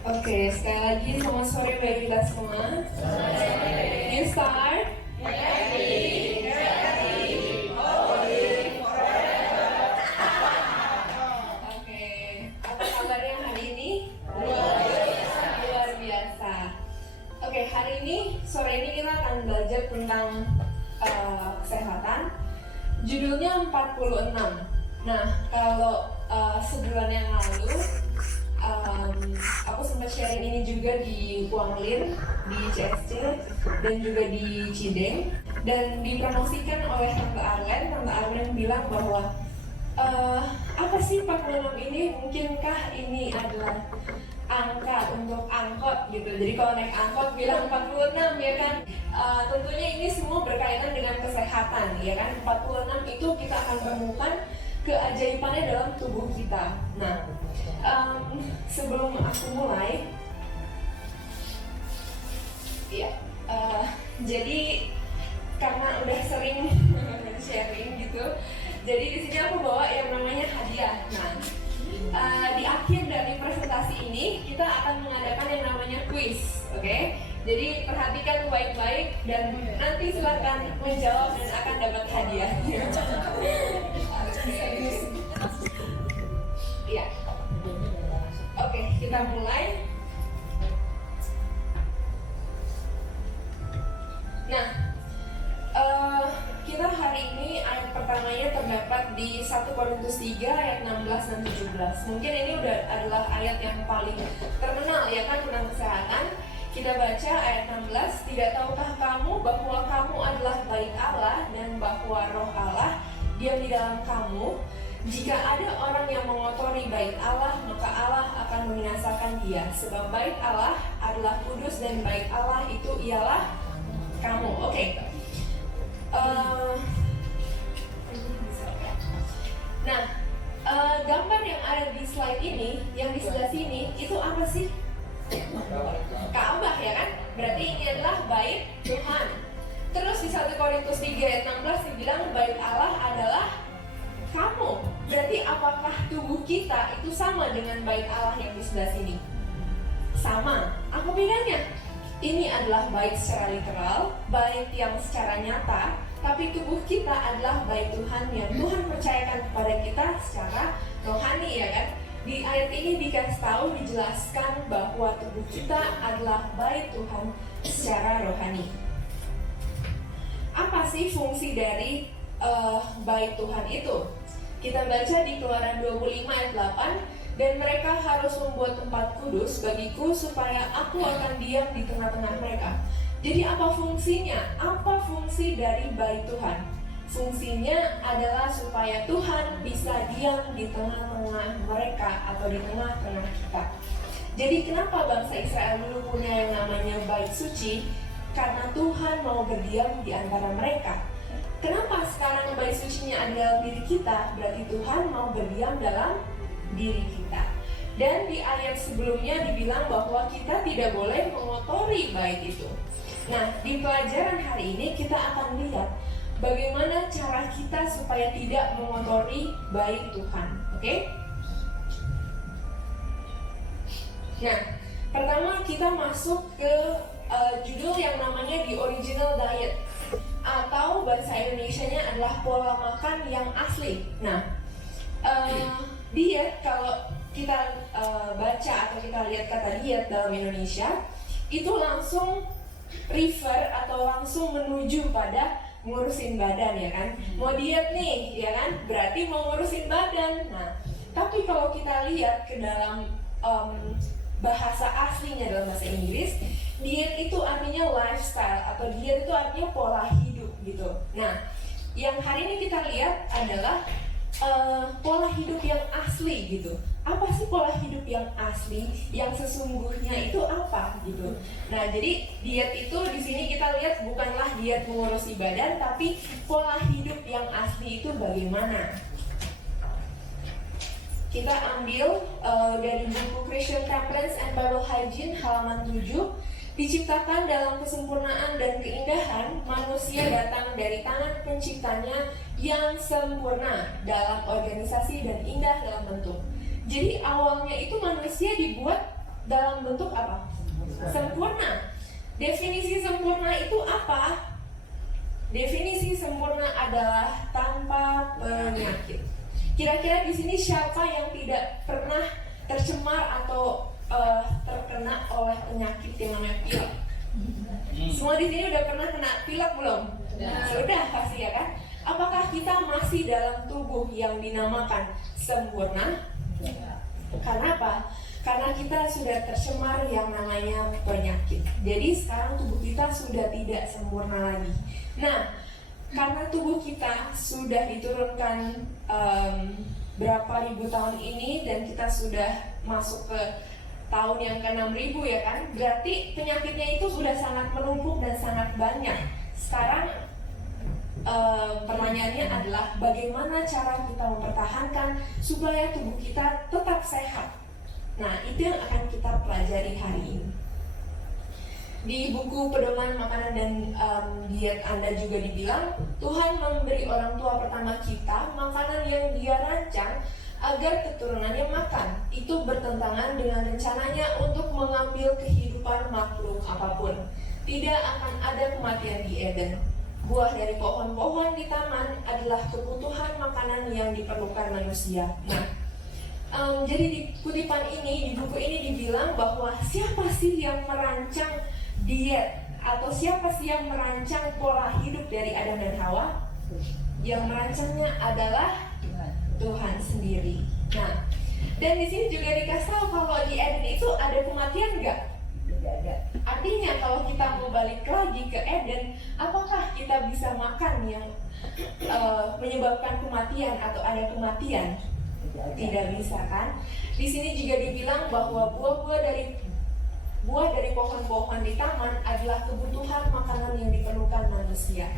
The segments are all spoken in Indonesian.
Oke, sekali lagi selamat sore bagi kita semua. New start. Oke, apa kabarnya hari ini? Luar biasa. Oke, hari ini, sore ini kita akan belajar tentang kesehatan. Judulnya 46. Nah, kalau sebulan yang lalu aku sempat sharing ini juga di Kuanglin, di CSC, dan juga di Cideng, dan dipromosikan oleh Tante Arlen. Tante Arlen bilang bahwa apa sih 46 ini? Mungkinkah ini adalah angka untuk angkot gitu. Jadi kalau naik angkot bilang 46 ya kan. Tentunya ini semua berkaitan dengan kesehatan ya kan. 46 itu kita akan temukan keajaibannya dalam tubuh kita. Nah, sebelum aku mulai, ya, jadi karena udah sering sharing gitu, jadi di sini aku bawa yang namanya hadiah. Nah, di akhir dari presentasi ini kita akan mengadakan yang namanya quiz, oke? Jadi perhatikan baik-baik dan nanti silakan menjawab dan akan dapat hadiah. Ya. Oke, kita mulai. Nah, kita hari ini ayat pertamanya terdapat di 1 Korintus 3 ayat 16 dan 17. Mungkin ini udah adalah ayat yang paling terkenal ya kan tentang kesehatan. Kita baca ayat 16, tidak tahukah kamu bahwa kamu adalah bait Allah dan bahwa roh Allah diam di dalam kamu? Jika ada orang yang mengotori bait Allah, maka Allah akan membinasakan dia. Sebab bait Allah adalah kudus dan bait Allah itu ialah kamu. Oke. Nah, gambar yang ada di slide ini, yang di sebelah sini, itu apa sih? Ka'bah ya kan? Berarti ini adalah bait Tuhan. Terus di 1 Korintus 3 ayat 16 dibilang bait Allah adalah kamu. Berarti apakah tubuh kita itu sama dengan bait Allah yang di sebelah sini? Sama. Apa bedanya? Ini adalah bait secara literal, bait yang secara nyata, tapi tubuh kita adalah bait Tuhan yang Tuhan percayakan kepada kita secara rohani ya kan? Di ayat ini dikasih tahu, dijelaskan bahwa tubuh kita adalah bait Tuhan secara rohani. Apa sih fungsi dari bait Tuhan itu? Kita baca di Keluaran 25 ayat 8, dan mereka harus membuat tempat kudus bagiku supaya aku akan diam di tengah-tengah mereka. Jadi apa fungsinya? Apa fungsi dari bait Tuhan? Fungsinya adalah supaya Tuhan bisa diam di tengah-tengah mereka atau di tengah-tengah kita. Jadi kenapa bangsa Israel dulu punya yang namanya bait suci? Karena Tuhan mau berdiam di antara mereka. Kenapa sekarang bait sucinya ada dalam diri kita? Berarti Tuhan mau berdiam dalam diri kita. Dan di ayat sebelumnya dibilang bahwa kita tidak boleh mengotori bait itu. Nah, di pelajaran hari ini kita akan lihat bagaimana cara kita supaya tidak mengotori bait Tuhan. Oke? Nah, pertama kita masuk ke judul yang namanya The Original Diet, atau bahasa Indonesianya adalah pola makan yang asli. Nah, diet, kalau kita baca atau kita lihat kata diet dalam Indonesia, itu langsung refer atau langsung menuju pada ngurusin badan ya kan. Mau diet nih ya kan, berarti mau ngurusin badan. Nah, tapi kalau kita lihat ke dalam bahasa aslinya dalam bahasa Inggris, diet itu artinya lifestyle atau diet itu artinya pola hidup gitu. Nah, yang hari ini kita lihat adalah pola hidup yang asli gitu. Apa sih pola hidup yang asli, yang sesungguhnya itu apa gitu. Nah, jadi diet itu di sini kita lihat bukanlah diet mengurusi badan, tapi pola hidup yang asli itu bagaimana. Kita ambil dari buku Christian Temperance and Bible Hygiene halaman 7. Diciptakan dalam kesempurnaan dan keindahan, manusia datang dari tangan penciptanya yang sempurna dalam organisasi dan indah dalam bentuk. Jadi awalnya itu manusia dibuat dalam bentuk apa? Sempurna. Definisi sempurna itu apa? Definisi sempurna adalah tanpa penyakit. Kira-kira di sini siapa yang tidak pernah tercemar atau terkena oleh penyakit yang namanya pilek? Semua di sini udah pernah kena pilek belum? Sudah pasti ya kan? Apakah kita masih dalam tubuh yang dinamakan sempurna? Karena apa? Karena kita sudah tercemar yang namanya penyakit. Jadi sekarang tubuh kita sudah tidak sempurna lagi. Nah, karena tubuh kita sudah diturunkan berapa ribu tahun ini dan kita sudah masuk ke tahun yang ke-6000 ya kan? Berarti penyakitnya itu sudah sangat menumpuk dan sangat banyak. Sekarang pertanyaannya adalah bagaimana cara kita mempertahankan supaya tubuh kita tetap sehat. Nah, itu yang akan kita pelajari hari ini. Di buku pedoman makanan dan diet Anda juga dibilang Tuhan memberi orang tua pertama kita makanan yang Dia rancang agar keturunannya makan. Itu bertentangan dengan rencananya untuk mengambil kehidupan makhluk apapun. Tidak akan ada kematian di Eden. Buah dari pohon-pohon di taman adalah kebutuhan makanan yang diperlukan manusia. Nah, jadi di kutipan ini, di buku ini dibilang bahwa siapa sih yang merancang diet atau siapa sih yang merancang pola hidup dari Adam dan Hawa? Yang merancangnya adalah Tuhan sendiri. Nah, dan di sini juga dikasih tahu kalau di Eden itu ada kematian nggak? Tidak ada. Artinya kalau kita mau balik lagi ke Eden, apakah kita bisa makan yang menyebabkan kematian atau ada kematian? Tidak bisa kan? Di sini juga dibilang bahwa buah dari pohon-pohon di taman adalah kebutuhan makanan yang diperlukan manusia.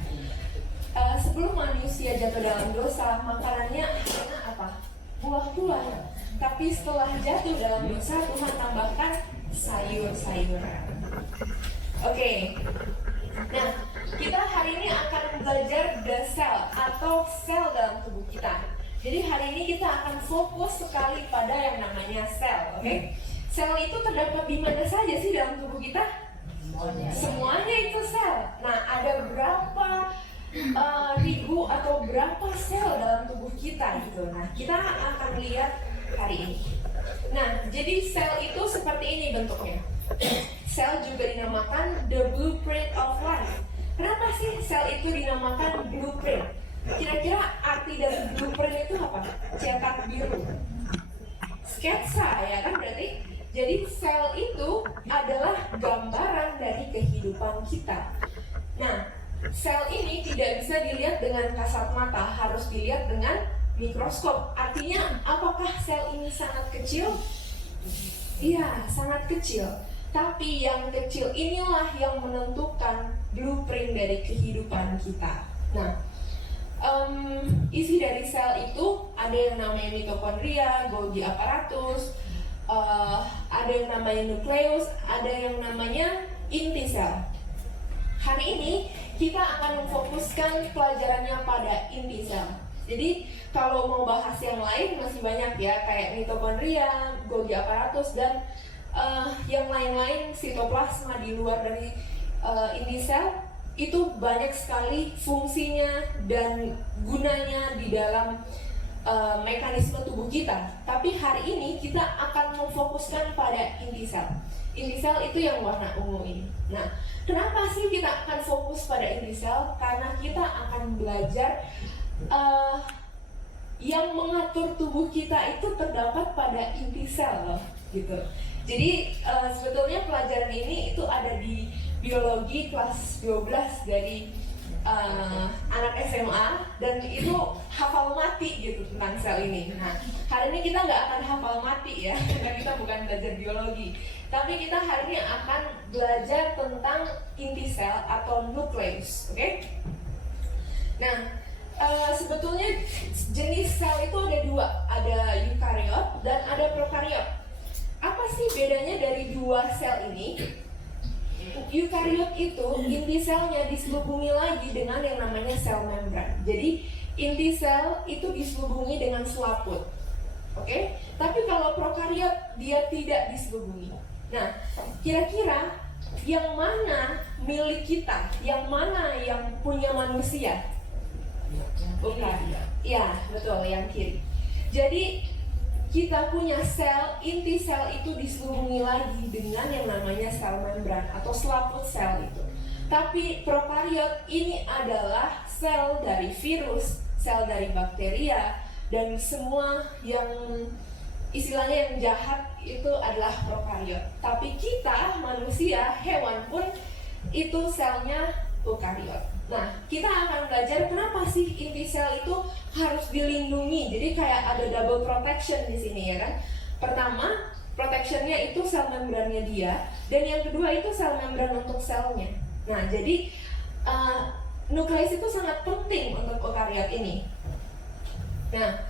Sebelum manusia jatuh dalam dosa, makanannya hanya apa? Buah-buah. Tapi setelah jatuh dalam dosa, Tuhan tambahkan sayur-sayuran. Oke. Nah, kita hari ini akan belajar the cell atau sel dalam tubuh kita. Jadi hari ini kita akan fokus sekali pada yang namanya sel, oke? Sel itu terdapat di mana saja sih dalam tubuh kita? Semuanya itu sel. Nah, ada berapa ribu atau berapa sel dalam tubuh kita gitu. Nah, kita akan lihat hari ini. Nah, jadi sel itu seperti ini bentuknya. Sel juga dinamakan the blueprint of life. Kenapa sih sel itu dinamakan blueprint? Kira-kira arti dari blueprint itu apa? Cetak biru, sketsa ya kan berarti. Jadi sel itu adalah gambaran dari kehidupan kita. Nah, sel ini tidak bisa dilihat dengan kasat mata, harus dilihat dengan mikroskop. Artinya, apakah sel ini sangat kecil? Iya, sangat kecil. Tapi yang kecil inilah yang menentukan blueprint dari kehidupan kita. Nah, isi dari sel itu ada yang namanya mitokondria, Golgi apparatus, ada yang namanya nukleus, ada yang namanya inti sel. Hari ini kita akan memfokuskan pelajarannya pada inti sel. Jadi kalau mau bahas yang lain masih banyak ya, kayak mitokondria, Golgi apparatus, dan yang lain-lain, sitoplasma di luar dari inti sel. Itu banyak sekali fungsinya dan gunanya di dalam mekanisme tubuh kita. Tapi hari ini kita akan memfokuskan pada inti sel. Inti sel itu yang warna ungu ini. Nah, kenapa sih kita akan fokus pada inti sel? Karena kita akan belajar yang mengatur tubuh kita itu terdapat pada inti sel loh, gitu. Jadi sebetulnya pelajaran ini itu ada di biologi kelas 12 dari anak SMA, dan itu hafal mati gitu tentang sel ini. Nah, hari ini kita nggak akan hafal mati ya, karena kita bukan belajar biologi. Tapi kita hari ini akan belajar tentang inti sel atau nukleus, oke? Nah, sebetulnya jenis sel itu ada dua, ada eukariot dan ada prokariot. Apa sih bedanya dari dua sel ini? Eukariot itu inti selnya diselubungi lagi dengan yang namanya sel membran. Jadi inti sel itu diselubungi dengan selaput, oke? Tapi kalau prokariot dia tidak diselubungi. Nah, kira-kira yang mana milik kita? Yang mana yang punya manusia? Bukan. Ya, betul, yang kiri. Jadi kita punya sel, inti sel itu diselubungi lagi dengan yang namanya sel membran atau selaput sel itu. Tapi prokariot ini adalah sel dari virus, sel dari bakteria, dan semua yang istilahnya yang jahat itu adalah prokariot. Tapi kita manusia, hewan pun itu selnya eukariot. Nah, kita akan belajar kenapa sih inti sel itu harus dilindungi. Jadi kayak ada double protection di sini ya kan. Pertama, protectionnya itu sel membrannya dia, dan yang kedua itu sel membran untuk selnya. Nah, jadi nukleus itu sangat penting untuk eukariot ini. Nah,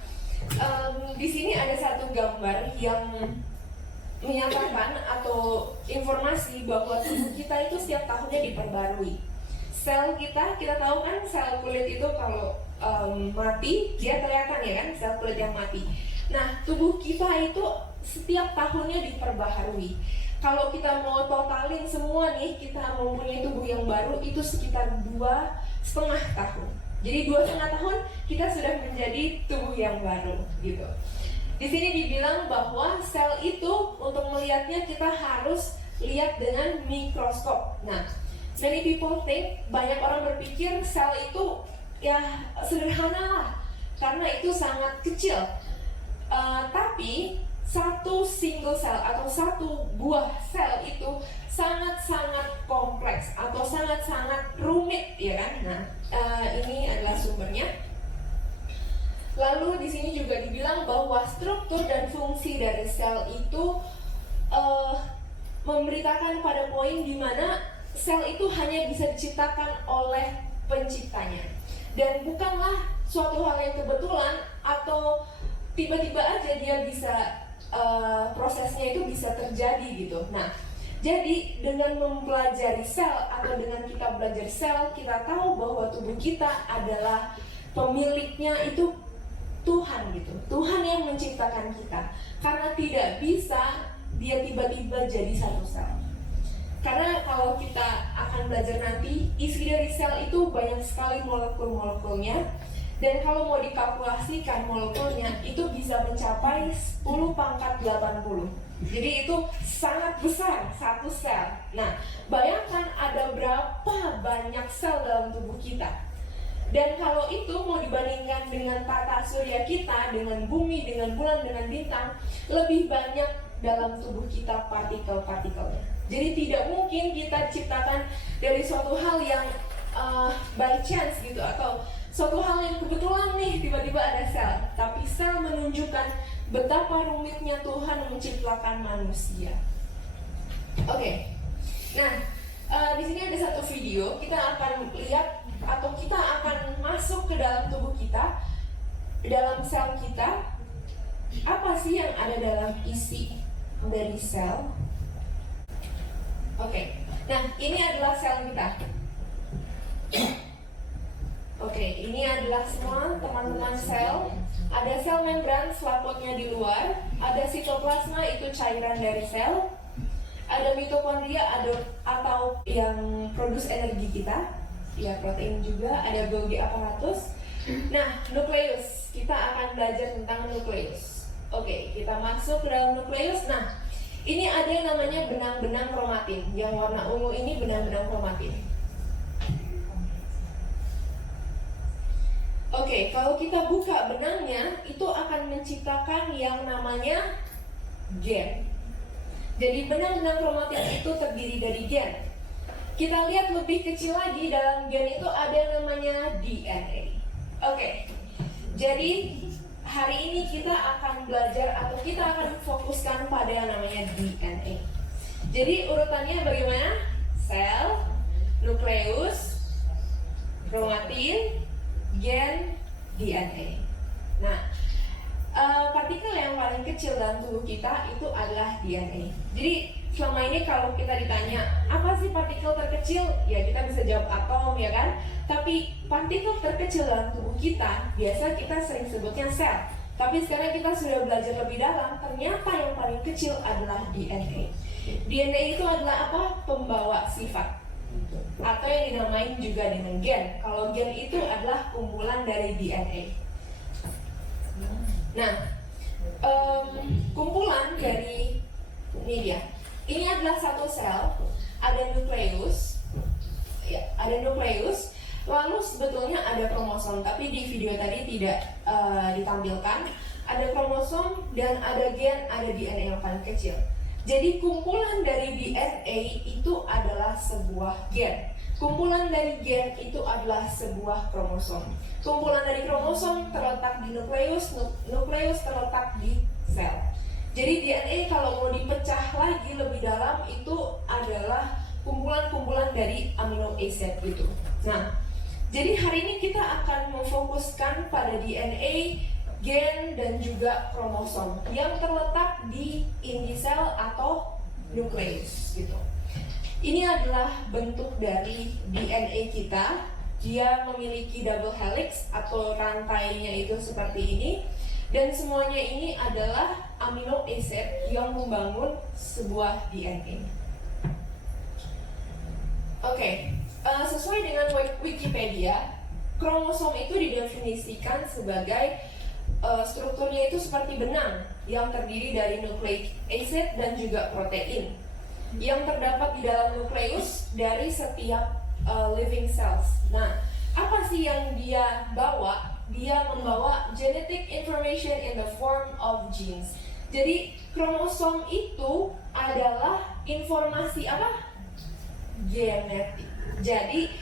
di sini ada satu gambar yang menyatakan atau informasi bahwa tubuh kita itu setiap tahunnya diperbarui. Sel kita tahu kan sel kulit itu kalau mati dia kelihatan ya kan, sel kulit yang mati. Nah, tubuh kita itu setiap tahunnya diperbaharui. Kalau kita mau totalin semua nih, kita mempunyai tubuh yang baru itu sekitar 2,5 tahun. Jadi 2,5 tahun kita sudah menjadi tubuh yang baru gitu. Di sini dibilang bahwa sel itu untuk melihatnya kita harus lihat dengan mikroskop. Nah, many people think, banyak orang berpikir sel itu ya sederhana lah karena itu sangat kecil. Tapi satu single cell atau satu buah sel itu sangat-sangat kompleks atau sangat-sangat rumit ya kan. Nah, ini adalah sumbernya. Lalu di sini juga dibilang bahwa struktur dan fungsi dari sel itu memberitakan pada poin di mana sel itu hanya bisa diciptakan oleh penciptanya, dan bukanlah suatu hal yang kebetulan atau tiba-tiba aja dia bisa prosesnya itu bisa terjadi gitu. Nah, jadi dengan mempelajari sel atau dengan kita belajar sel, kita tahu bahwa tubuh kita adalah pemiliknya itu Tuhan gitu. Tuhan yang menciptakan kita. Karena tidak bisa dia tiba-tiba jadi satu sel. Karena kalau kita akan belajar nanti, isi dari sel itu banyak sekali molekul-molekulnya. Dan kalau mau dikalkulasikan molekulnya, itu bisa mencapai 10⁻80. Jadi itu sangat besar, satu sel. Nah, bayangkan ada berapa banyak sel dalam tubuh kita. Dan kalau itu mau dibandingkan dengan tata surya kita, dengan bumi, dengan bulan, dengan bintang, lebih banyak dalam tubuh kita partikel-partikelnya. Jadi tidak mungkin kita ciptakan dari suatu hal yang by chance gitu, atau suatu hal yang kebetulan nih tiba-tiba ada sel. Tapi sel menunjukkan betapa rumitnya Tuhan menciptakan manusia. Oke. Nah, di sini ada satu video, kita akan lihat atau kita akan masuk ke dalam tubuh kita, dalam sel kita. Apa sih yang ada dalam isi dari sel? Oke. Nah, ini adalah sel kita. Oke, ini adalah semua teman-teman sel. Ada sel membran, selaputnya di luar. Ada sitoplasma, itu cairan dari sel. Ada mitokondria, atau yang produce energi kita. Ya, protein juga. Ada Golgi aparatus. Nah, nukleus. Kita akan belajar tentang nukleus. Oke, kita masuk ke dalam nukleus. Nah, ini ada yang namanya benang-benang kromatin. Yang warna ungu ini benang-benang kromatin. Oke, kalau kita buka benangnya, itu akan menciptakan yang namanya gen. Jadi benang-benang kromatin itu terdiri dari gen. Kita lihat lebih kecil lagi, dalam gen itu ada yang namanya DNA. Oke, jadi hari ini kita akan belajar atau kita akan fokuskan pada yang namanya DNA. Jadi urutannya bagaimana? Sel, nukleus, kromatin, gen, DNA. Nah, partikel yang paling kecil dalam tubuh kita itu adalah DNA. Jadi selama ini kalau kita ditanya apa sih partikel terkecil, ya kita bisa jawab atom ya kan. Tapi partikel terkecil dalam tubuh kita biasa kita sering sebutnya sel. Tapi sekarang kita sudah belajar lebih dalam, ternyata yang paling kecil adalah DNA. DNA itu adalah apa? Pembawa sifat, atau yang dinamain juga dengan gen. Kalau gen itu adalah kumpulan dari DNA. Nah, kumpulan dari ini dia. Ini adalah satu sel, ada nukleus, ya, ada nukleus. Lalu sebetulnya ada kromosom, tapi di video tadi tidak ditampilkan. Ada kromosom dan ada gen, ada DNA yang paling kecil. Jadi kumpulan dari DNA itu adalah sebuah gen. Kumpulan dari gen itu adalah sebuah kromosom. Kumpulan dari kromosom terletak di nukleus, nukleus terletak di sel. Jadi DNA kalau mau dipecah lagi lebih dalam itu adalah kumpulan-kumpulan dari amino acid gitu. Nah, jadi hari ini kita akan memfokuskan pada DNA, gen, dan juga kromosom yang terletak di inti sel atau nukleus gitu. Ini adalah bentuk dari DNA kita. Dia memiliki double helix atau rantainya itu seperti ini. Dan semuanya ini adalah amino acid yang membangun sebuah DNA. Oke, sesuai dengan Wikipedia, kromosom itu didefinisikan sebagai strukturnya itu seperti benang yang terdiri dari nucleic acid dan juga protein yang terdapat di dalam nukleus dari setiap living cells. Nah, apa sih yang dia bawa? Dia membawa genetic information in the form of genes. Jadi kromosom itu adalah informasi apa? Genetik. Jadi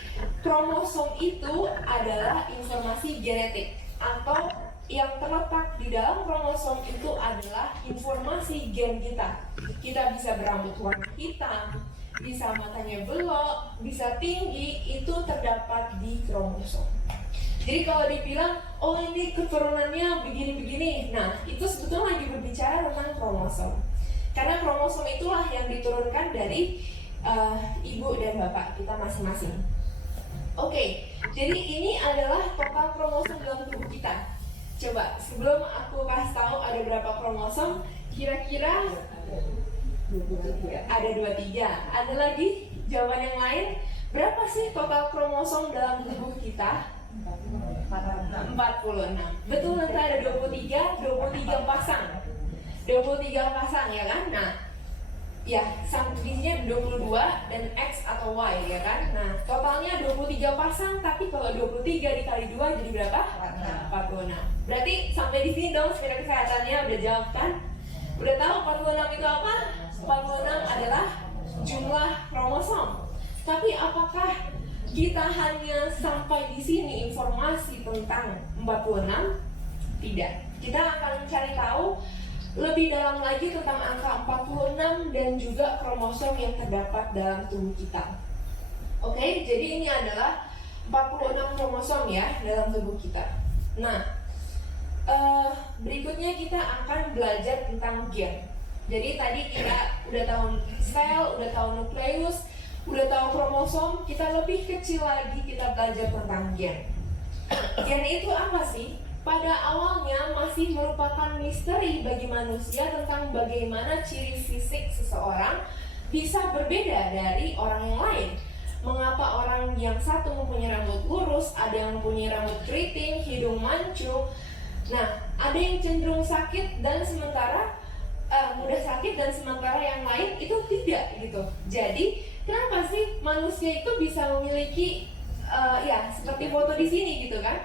kromosom itu adalah informasi genetik, atau yang terletak di dalam kromosom itu adalah informasi gen kita. Kita bisa berambut warna hitam, bisa matanya belok, bisa tinggi, itu terdapat di kromosom. Jadi kalau dibilang, oh ini keturunannya begini-begini, nah itu sebetulnya lagi berbicara tentang kromosom. Karena kromosom itulah yang diturunkan dari ibu dan bapak kita masing-masing. Oke, jadi ini adalah total kromosom dalam tubuh kita. Coba sebelum aku kasih tahu ada berapa kromosom, kira-kira ada 23. Ada lagi jawaban yang lain? Berapa sih total kromosom dalam tubuh kita? 46. Betul, nanti ada 23 pasang. 23 pasang ya kan? Nah, ya, isinya 22 dan X atau Y ya kan. Nah, totalnya 23 pasang, tapi kalau 23 dikali 2 jadi berapa? 46. Berarti sampai di sini dong sekira kesehatannya udah jawab kan? Udah tahu 46 itu apa? 46 adalah jumlah kromosom. Tapi apakah kita hanya sampai di sini informasi tentang 46? Tidak. Kita akan cari tahu lebih dalam lagi tentang angka 46 dan juga kromosom yang terdapat dalam tubuh kita. Oke, jadi ini adalah 46 kromosom ya dalam tubuh kita. Nah, berikutnya kita akan belajar tentang gen. Jadi tadi kita udah tahu sel, udah tahu nukleus, udah tahu kromosom, kita lebih kecil lagi kita belajar tentang gen. Gen itu apa sih? Pada awalnya masih merupakan misteri bagi manusia tentang bagaimana ciri fisik seseorang bisa berbeda dari orang yang lain. Mengapa orang yang satu mempunyai rambut lurus, ada yang mempunyai rambut keriting, hidung mancung. Nah, ada yang cenderung sakit dan sementara mudah sakit dan sementara yang lain itu tidak gitu. Jadi, kenapa sih manusia itu bisa memiliki ya seperti foto di sini gitu kan?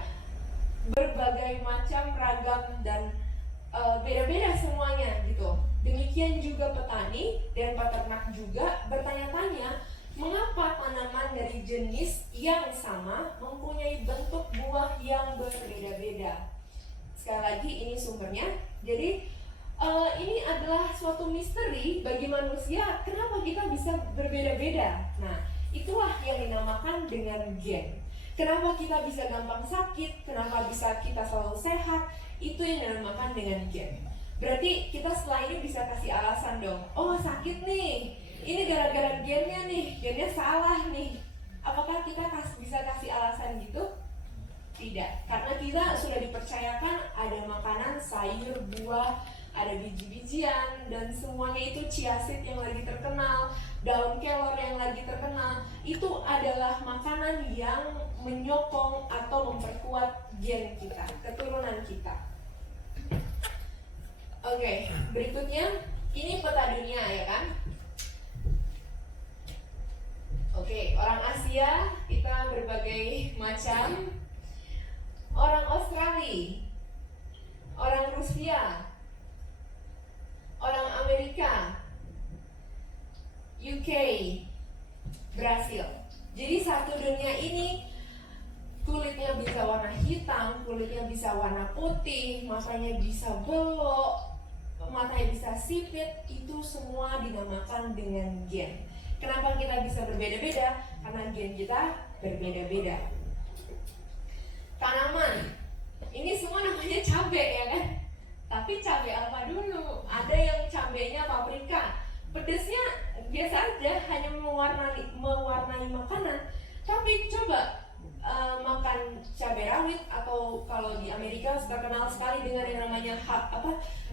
Berbagai macam ragam dan beda-beda semuanya gitu. Demikian juga petani dan peternak juga bertanya-tanya mengapa tanaman dari jenis yang sama mempunyai bentuk buah yang berbeda-beda. Sekali lagi ini sumbernya. Jadi ini adalah suatu misteri bagi manusia kenapa kita bisa berbeda-beda. Nah, itulah yang dinamakan dengan gen. Kenapa kita bisa gampang sakit, kenapa bisa kita selalu sehat, itu yang dinamakan dengan gen. Berarti kita setelah ini bisa kasih alasan dong. Oh sakit nih, ini gara-gara gennya nih, gennya salah nih. Apakah kita bisa kasih alasan gitu? Tidak, karena kita sudah dipercayakan ada makanan, sayur, buah, ada biji-bijian, dan semuanya itu chia seed yang lagi terkenal, daun kelor yang lagi terkenal. Itu adalah makanan yang menyokong atau memperkuat gen kita, keturunan kita. Oke, berikutnya ini peta dunia ya kan. Oke, orang Asia kita berbagai macam, orang Australia, orang Rusia, orang Amerika, UK, Brasil. Jadi satu dunia ini kulitnya bisa warna hitam, kulitnya bisa warna putih, matanya bisa belok, matanya bisa sipit, itu semua dinamakan dengan gen. Kenapa kita bisa berbeda-beda? Karena gen kita berbeda-beda. Tanaman, ini semua namanya cabai ya kan? Tapi cabai apa dulu? Ada yang cabainya paprika, pedesnya biasa aja, hanya mewarnai makanan. Tapi coba makan cabai rawit, atau kalau di Amerika terkenal sekali dengan yang namanya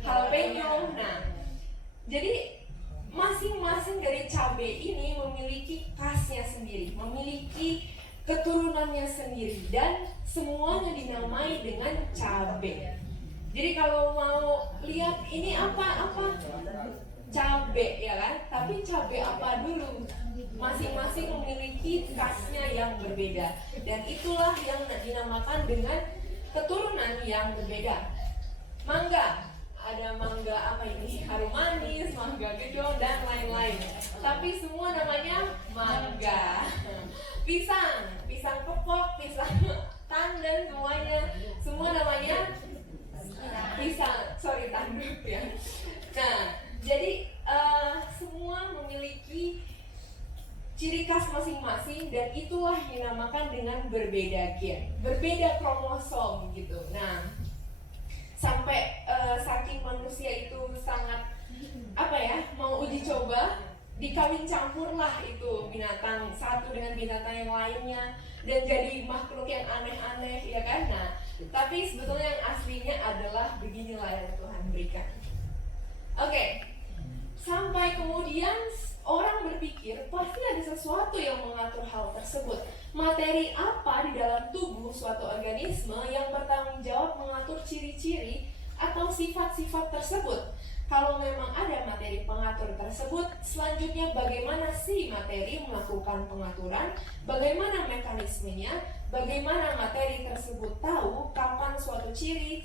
jalapeno. Nah, jadi masing-masing dari cabai ini memiliki khasnya sendiri, memiliki keturunannya sendiri, dan semuanya dinamai dengan cabai. Jadi kalau mau lihat ini apa cabai ya kan, tapi cabai apa dulu? Masing-masing memiliki khasnya yang berbeda, dan itulah yang dinamakan dengan keturunan yang berbeda. Mangga, ada mangga apa ini, harum manis, mangga gedong, dan lain-lain. Tapi semua namanya mangga. Pisang kepok, pisang tandan, semua namanya tanduk ya. Nah, jadi semua memiliki ciri khas masing-masing, dan itulah yang dinamakan dengan berbeda gen, berbeda kromosom gitu. Nah, sampai saking manusia itu sangat mau uji coba, dikawin campurlah itu binatang satu dengan binatang yang lainnya, dan jadi makhluk yang aneh-aneh ya kan. Nah, tapi sebetulnya yang aslinya adalah beginilah yang Tuhan berikan. Oke, sampai kemudian orang berpikir pasti ada sesuatu yang mengatur hal tersebut. Materi apa di dalam tubuh suatu organisme yang bertanggung jawab mengatur ciri-ciri atau sifat-sifat tersebut? Kalau memang ada materi pengatur tersebut, selanjutnya bagaimana si materi melakukan pengaturan, bagaimana mekanismenya, bagaimana materi tersebut tahu kapan suatu ciri,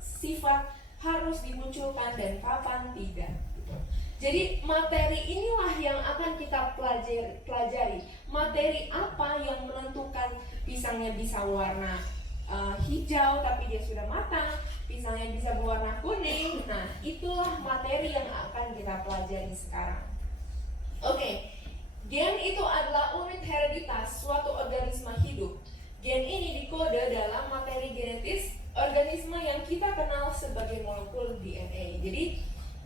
sifat harus dimunculkan dan kapan tidak. Jadi materi inilah yang akan kita pelajari. Materi apa yang menentukan pisangnya bisa warna hijau tapi dia sudah matang, pisangnya bisa berwarna kuning. Nah, itulah materi yang akan kita pelajari sekarang. Oke, gen itu adalah unit hereditas suatu organisme hidup. Gen ini dikode dalam materi genetis organisme yang kita kenal sebagai molekul DNA. Jadi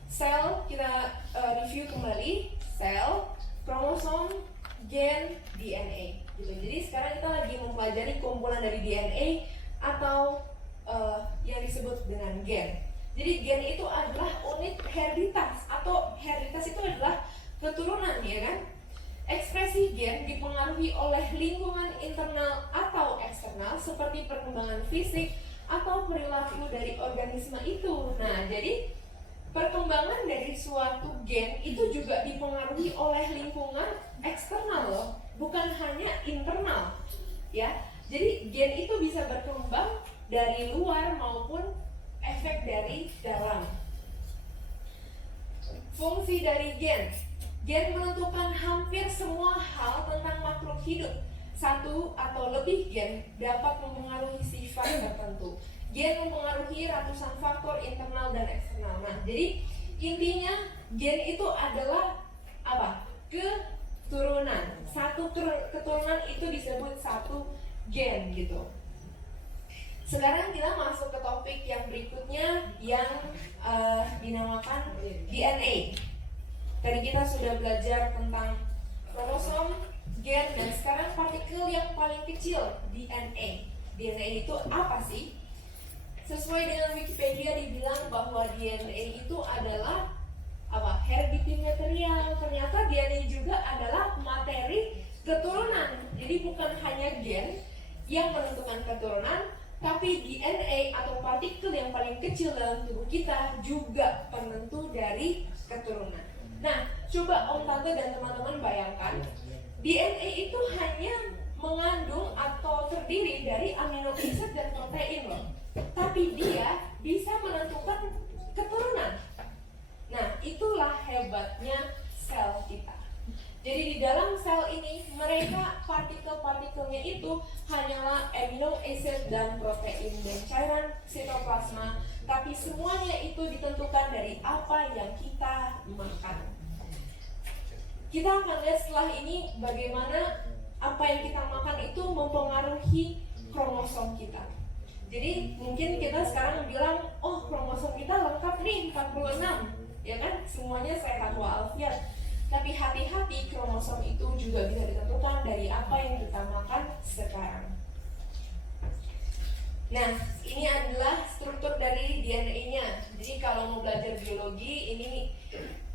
sel, kita review kembali, sel, kromosom, gen, DNA gitu. Jadi sekarang kita lagi mempelajari kumpulan dari DNA atau yang disebut dengan gen. Jadi gen itu adalah unit hereditas, atau hereditas itu adalah keturunan ya kan. Ekspresi gen dipengaruhi oleh lingkungan internal atau eksternal seperti perkembangan fisik atau perilaku dari organisme itu. Nah, jadi perkembangan dari suatu gen itu juga dipengaruhi oleh lingkungan eksternal loh, bukan hanya internal ya. Jadi gen itu bisa berkembang dari luar maupun efek dari dalam. Fungsi dari gen menentukan hampir semua hal tentang makhluk hidup. Satu atau lebih gen dapat mempengaruhi sifat tertentu. Gen mempengaruhi ratusan faktor internal dan eksternal. Nah, jadi intinya gen itu adalah apa? Keturunan. Satu keturunan itu disebut satu gen gitu. Sekarang kita masuk ke topik yang berikutnya yang dinamakan DNA. Tadi kita sudah belajar tentang kromosom, gen, dan sekarang partikel yang paling kecil, DNA. DNA itu apa sih? Sesuai dengan Wikipedia dibilang bahwa DNA itu adalah heredity material. Ternyata DNA juga adalah materi keturunan. Jadi bukan hanya gen yang menentukan keturunan, tapi DNA atau partikel yang paling kecil dalam tubuh kita juga penentu dari keturunan. Nah, coba Om Tante dan teman-teman bayangkan, DNA itu hanya mengandung atau terdiri dari amino acid dan protein loh. Tapi dia bisa menentukan keturunan. Nah, itulah hebatnya sel kita. Jadi di dalam sel ini, mereka partikel-partikelnya itu hanyalah amino acid dan protein dan cairan sitoplasma. Tapi semuanya itu ditentukan dari apa yang kita makan. Kita akan lihat setelah ini bagaimana apa yang kita makan itu mempengaruhi kromosom kita. Jadi mungkin kita sekarang bilang, oh kromosom kita lengkap nih 46, ya kan? Semuanya sehat walafiat. Tapi hati-hati, kromosom itu juga bisa ditentukan dari apa yang kita makan sekarang. Nah, ini adalah struktur dari DNA-nya. Jadi kalau mau belajar biologi, ini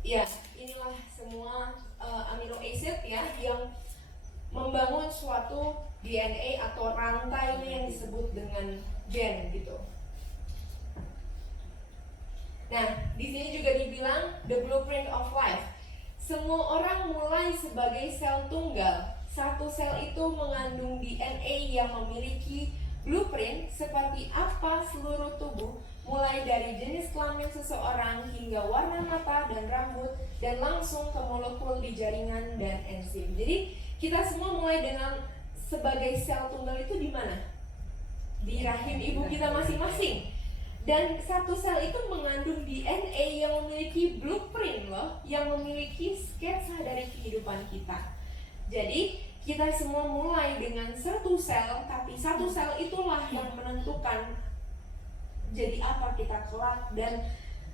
ya inilah semua amino acid ya yang membangun suatu DNA atau rantainya yang disebut dengan gen gitu. Nah, di sini juga dibilang the blueprint of life. Semua orang mulai sebagai sel tunggal. Satu sel itu mengandung DNA yang memiliki blueprint seperti apa seluruh tubuh, mulai dari jenis kelamin seseorang hingga warna mata dan rambut, dan langsung ke molekul di jaringan dan enzim. Jadi kita semua mulai dengan sebagai sel tunggal itu di mana? Di rahim ibu kita masing-masing. Dan satu sel itu mengandung DNA yang memiliki blueprint loh, yang memiliki sketsa dari kehidupan kita. Jadi kita semua mulai dengan satu sel, tapi satu sel itulah yang menentukan jadi apa kita kelak dan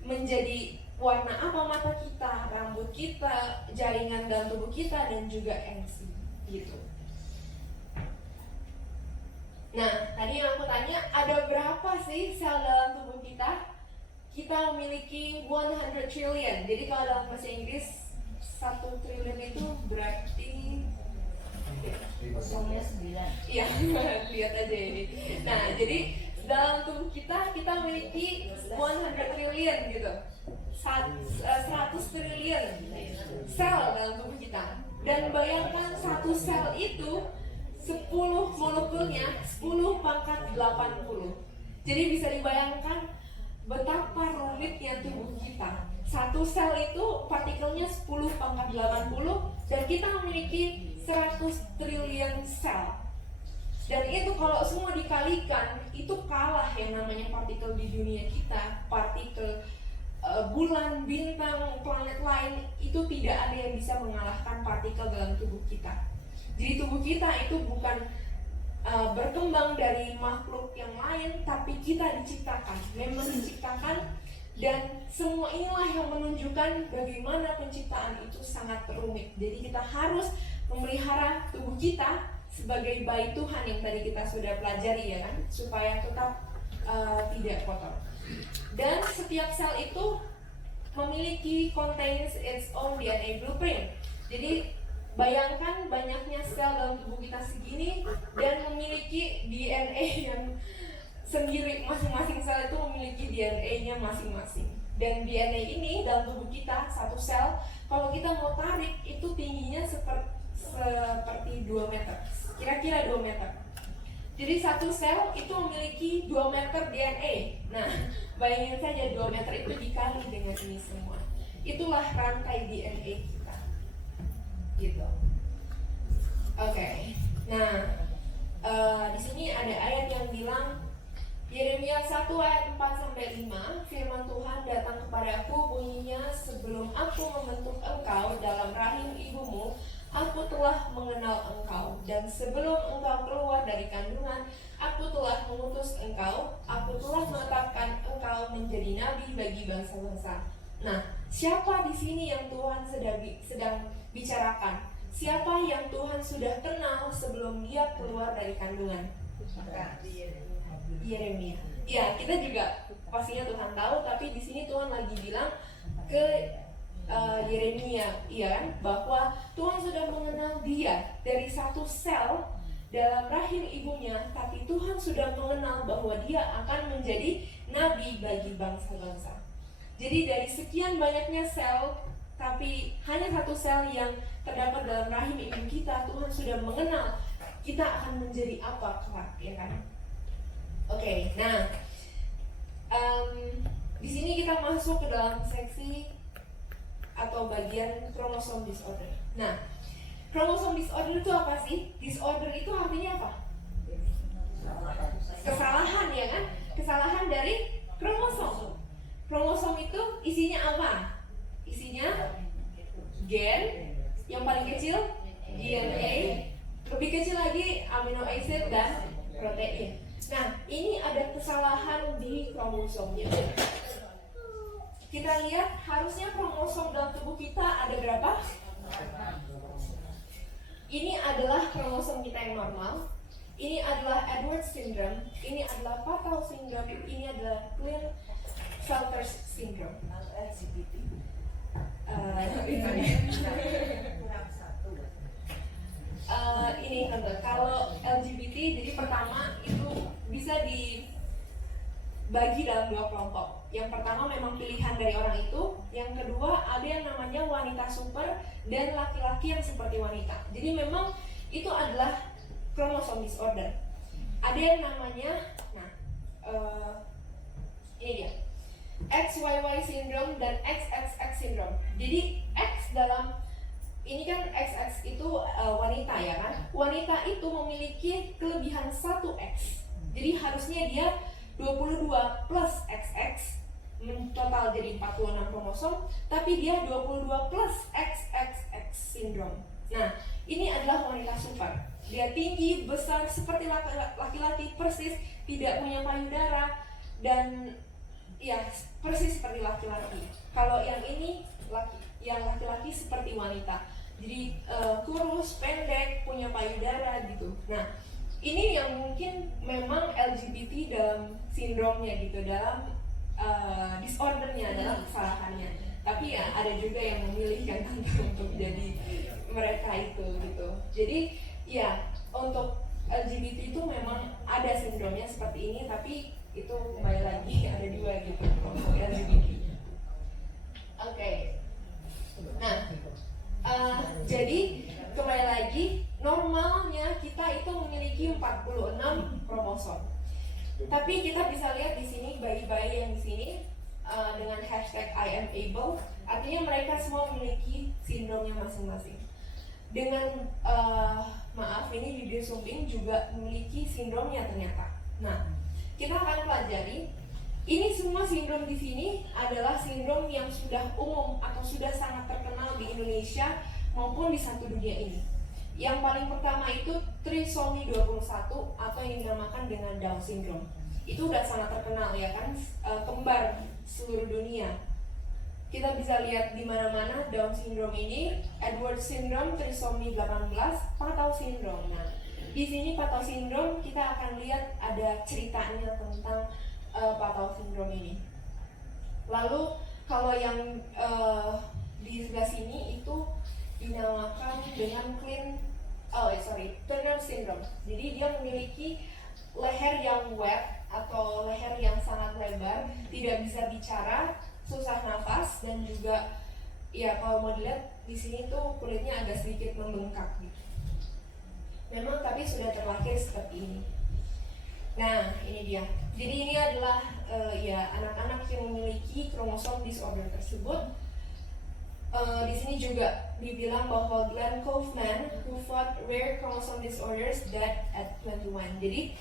menjadi warna apa mata kita, rambut kita, jaringan dalam tubuh kita, dan juga enzim gitu. Nah, tadi yang aku tanya, ada berapa sih sel dalam tubuh kita? Kita memiliki 100 trillion. Jadi kalau dalam bahasa Inggris 1 triliun itu berarti kosongnya 9. iya, lihat aja ini. Nah, jadi dalam tubuh kita memiliki 100 trillion gitu. 100 triliun sel dalam tubuh kita. Dan bayangkan satu sel itu 10 molekulnya 10 pangkat 80. Jadi bisa dibayangkan betapa rumitnya tubuh kita. Satu sel itu partikelnya 10 pangkat 80 dan kita memiliki 100 triliun sel. Dan itu kalau semua dikalikan, itu kalah yang namanya partikel di dunia kita. Partikel bulan, bintang, planet lain, itu tidak ada yang bisa mengalahkan partikel dalam tubuh kita. Jadi tubuh kita itu bukan berkembang dari makhluk yang lain, tapi kita diciptakan, memang diciptakan. Dan semua inilah yang menunjukkan bagaimana penciptaan itu sangat rumit. Jadi kita harus memelihara tubuh kita sebagai bayi Tuhan yang tadi kita sudah pelajari ya kan, supaya tetap tidak kotor. Dan setiap sel itu memiliki contains its own DNA blueprint. Jadi bayangkan banyaknya sel dalam tubuh kita segini dan memiliki DNA yang sendiri. Masing-masing sel itu memiliki DNA-nya masing-masing. Dan DNA ini dalam tubuh kita, satu sel, kalau kita mau tarik itu tingginya seperti 2 meter, kira-kira 2 meter. Jadi satu sel itu memiliki 2 meter DNA. Nah, bayangin saja 2 meter itu dikali dengan ini semua. Itulah rantai DNA kita. Gitu. Oke. Nah, di sini ada ayat yang bilang Yeremia 1 ayat 4-5, firman Tuhan datang kepadaku bunyinya, sebelum aku membentuk engkau dalam rahim ibumu, aku telah mengenal engkau, dan sebelum engkau keluar dari kandungan, aku telah mengutus engkau, aku telah menetapkan engkau menjadi nabi bagi bangsa-bangsa. Nah, siapa di sini yang Tuhan sedang bicarakan? Siapa yang Tuhan sudah kenal sebelum dia keluar dari kandungan? Yeremia. Ya, kita juga pastinya Tuhan tahu, tapi di sini Tuhan lagi bilang ke Yeremia, ya kan, bahwa Tuhan sudah mengenal dia dari satu sel dalam rahim ibunya, tapi Tuhan sudah mengenal bahwa dia akan menjadi nabi bagi bangsa-bangsa. Jadi dari sekian banyaknya sel, tapi hanya satu sel yang terdapat dalam rahim ibu kita, Tuhan sudah mengenal kita akan menjadi apa kelak, ya kan? Oke, nah di sini kita masuk ke dalam seksi atau bagian kromosom disorder. Nah, kromosom disorder itu apa sih? Disorder itu artinya apa? Kesalahan, ya kan? Kesalahan dari kromosom. Kromosom itu isinya apa? Isinya gen, yang paling kecil DNA, lebih kecil lagi amino acid dan protein. Nah, ini ada kesalahan di kromosomnya. Kita lihat harusnya kromosom dalam tubuh kita ada berapa? Ini adalah kromosom kita yang normal. Ini adalah Edwards syndrome. Ini adalah Patau syndrome. Ini adalah Klinefelter syndrome. Ini tante, kalau LGBT jadi pertama itu bisa dibagi dalam dua kelompok. Yang pertama memang pilihan dari orang itu. Yang kedua ada yang namanya wanita super dan laki-laki yang seperti wanita. Jadi memang itu adalah kromosom disorder. Ada yang namanya, ini dia, XYY syndrome dan XXX syndrome. Jadi X dalam ini kan XX itu wanita, ya kan? Wanita itu memiliki kelebihan 1X. Jadi harusnya dia 22 plus XX, total jadi 46 kromosom, tapi dia 22 plus XXX syndrome. Nah, ini adalah wanita super. Dia tinggi, besar, seperti laki-laki persis, tidak punya payudara, dan ya persis seperti laki-laki. Kalau yang ini yang laki-laki seperti wanita. Jadi kurus, pendek, punya payudara gitu. Nah, ini yang mungkin memang LGBT dalam sindromnya gitu, dalam disordernya, dalam kesalahannya. Tapi ya ada juga yang memilihkan untuk jadi mereka itu gitu. Jadi ya untuk LGBT itu memang ada sindromnya seperti ini, tapi itu kembali lagi ada dua gitu untuk LGBT. Oke. Nah, jadi kembali lagi normalnya kita itu memiliki 46 kromosom. Tapi kita bisa lihat di sini bayi-bayi yang di sini dengan hashtag I am able, artinya mereka semua memiliki sindromnya masing-masing. Dengan maaf, ini Yudi Sumbing juga memiliki sindromnya ternyata. Nah, kita akan pelajari. Ini semua sindrom di sini adalah sindrom yang sudah umum atau sudah sangat terkenal di Indonesia maupun di satu dunia ini. Yang paling pertama itu trisomi 21 atau yang dinamakan dengan Down syndrome. Itu udah sangat terkenal, ya kan, kembar seluruh dunia. Kita bisa lihat di mana-mana Down syndrome ini, Edwards syndrome, trisomi 18, Patau syndrome. Nah, di sini Patau syndrome kita akan lihat ada ceritanya tentang Patau syndrome ini. Lalu kalau yang di sebelah sini itu dinamakan dengan Turner syndrome. Jadi dia memiliki leher yang wet atau leher yang sangat lebar, tidak bisa bicara, susah nafas, dan juga ya kalau mau dilihat di sini tuh kulitnya agak sedikit membengkak gitu. Memang tapi sudah terlahir seperti ini. Nah, ini dia. Jadi ini adalah ya anak-anak yang memiliki kromosom disorder tersebut. Di sini juga dibilang bahwa Glenn Kaufman, who fought rare chromosome disorders, died at 21. Jadi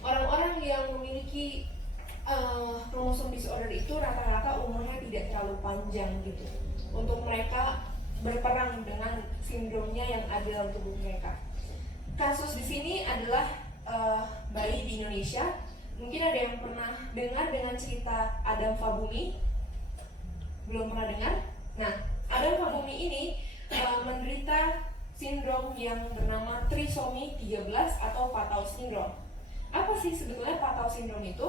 orang-orang yang memiliki kromosom disorder itu rata-rata umurnya tidak terlalu panjang gitu. Untuk mereka berperang dengan sindromnya yang ada dalam tubuh mereka. Kasus di sini adalah bayi di Indonesia. Mungkin ada yang pernah dengar dengan cerita Adam Fabumi? Belum pernah dengar? Nah, Adam Fabumi ini menderita sindrom yang bernama trisomi 13 atau Patau syndrome. Apa sih sebetulnya Patau syndrome itu?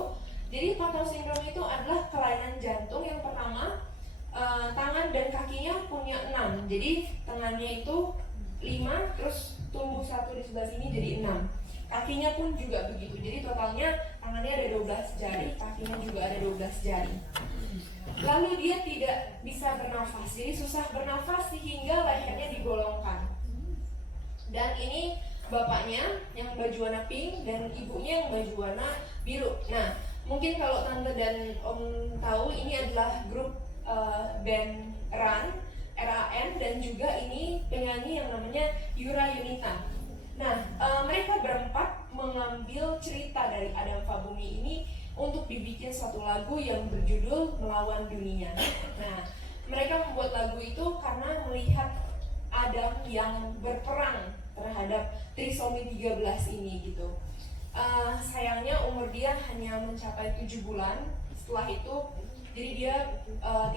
Jadi Patau Syndrome itu adalah kelainan jantung yang pertama, tangan dan kakinya punya 6. Jadi tangannya itu 5, terus tumbuh 1 di sebelah sini jadi 6. Kakinya pun juga begitu. Jadi totalnya tangannya ada 12 jari, kakinya juga ada 12 jari. Lalu dia tidak bisa bernafas, jadi susah bernafas sehingga lehernya digolongkan. Dan ini bapaknya yang baju warna pink dan ibunya yang baju warna biru. Nah, mungkin kalau tante dan om tahu, ini adalah grup band RAN, dan juga ini penyanyi yang namanya Yura Yunita. Nah, mereka berempat mengambil cerita dari Adam Fabumi ini untuk dibikin suatu lagu yang berjudul Melawan Dunia. Nah, mereka membuat lagu itu karena melihat Adam yang berperang terhadap trisomi 13 ini gitu. Sayangnya umur dia hanya mencapai 7 bulan. Setelah itu, jadi dia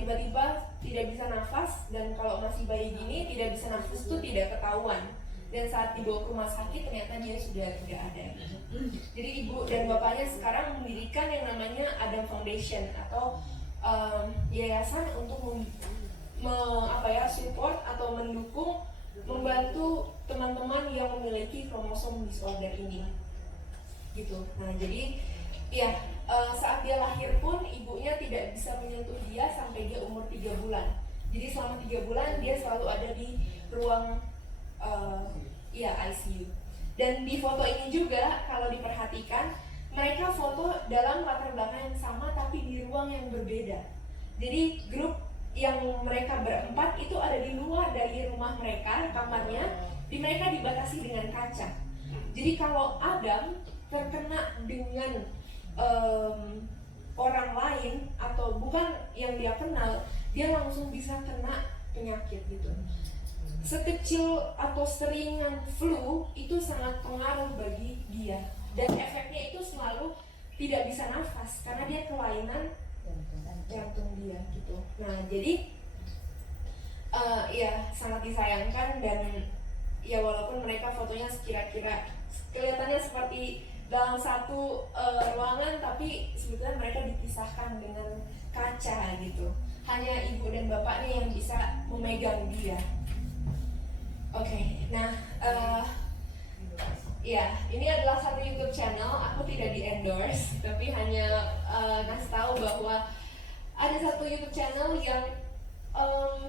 tiba-tiba tidak bisa nafas, dan kalau masih bayi gini tidak bisa nafas itu tidak ketahuan. Dan saat dibawa ke rumah sakit ternyata dia sudah tidak ada. Jadi ibu dan bapaknya sekarang mendirikan yang namanya Adam Foundation atau yayasan untuk support atau mendukung, membantu teman-teman yang memiliki kromosom disorder ini. Gitu. Nah, jadi ya saat dia lahir pun ibunya tidak bisa menyentuh dia sampai dia umur 3 bulan. Jadi selama 3 bulan dia selalu ada di ruang ICU. Dan di foto ini juga kalau diperhatikan, mereka foto dalam latar belakang yang sama tapi di ruang yang berbeda. Jadi grup yang mereka berempat itu ada di luar dari rumah mereka, kamarnya, mereka dibatasi dengan kaca. Jadi kalau Adam terkena dengan orang lain atau bukan yang dia kenal, dia langsung bisa kena penyakit gitu. Sekecil atau seringan flu itu sangat pengaruh bagi dia, dan efeknya itu selalu tidak bisa nafas karena dia kelainan jantung dia gitu. Nah, jadi ya sangat disayangkan, dan ya walaupun mereka fotonya kira-kira kelihatannya seperti dalam satu ruangan, tapi sebetulnya mereka dipisahkan dengan kaca gitu. Hanya ibu dan bapaknya yang bisa memegang dia. Oke, nah ya ini adalah satu YouTube channel. Aku tidak di endorse, tapi hanya ngasih tahu bahwa ada satu YouTube channel yang